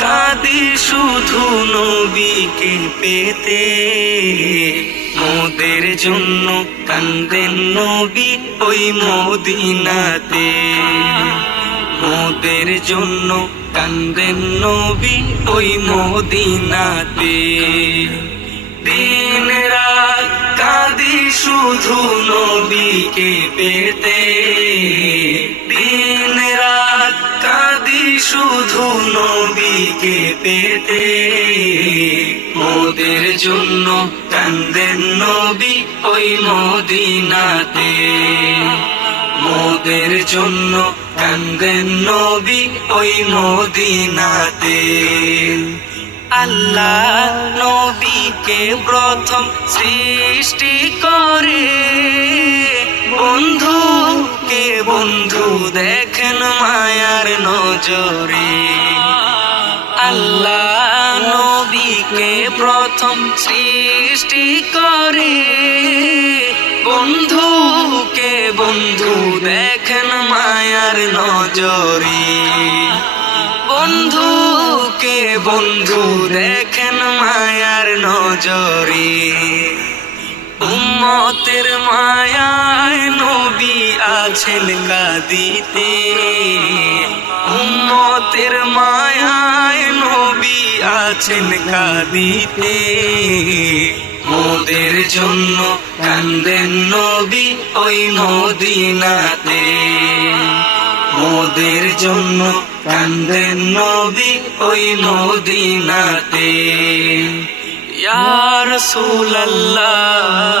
কাঁদি শুধু নবীকে পেতে, মোদের জন্য কান্দেন নবী ওই মদিনাতে। মোদের জন্য কান্দেন নবী ওই মদিনাতে। দিন রাত কাঁদি শুধু নবীকে পেতে, দিন রাত কাঁদি শুধু নবীকে পেতে। মোদের জন্য কান্দেন নবী ওই মদিনাতে। মোদের জন্য কান্দেন নবী ওই মদিনাতে। আল্লাহ নবীকে প্রথম সৃষ্টি করে, বন্ধুকে বন্ধু দেখেন মায়ার নজরে। আল্লাহ নবীকে প্রথম সৃষ্টি করে, বন্ধুকে বন্ধু দেখেন মায়ার নজরে। বন্ধুকে বন্ধু দেখেন মায়ার নজরে। উম্মতের মায়ায় নবী আছেন কাঁদিতে, উম্মতের মায়ায় নবী আছেন কাঁদিতে। মোদের জন্য কান্দেন নবী ওই মদিনাতে। মোদের জন্য কান্দেন নবী ওই মদিনাতে। ইয়া রাসূলুল্লাহ।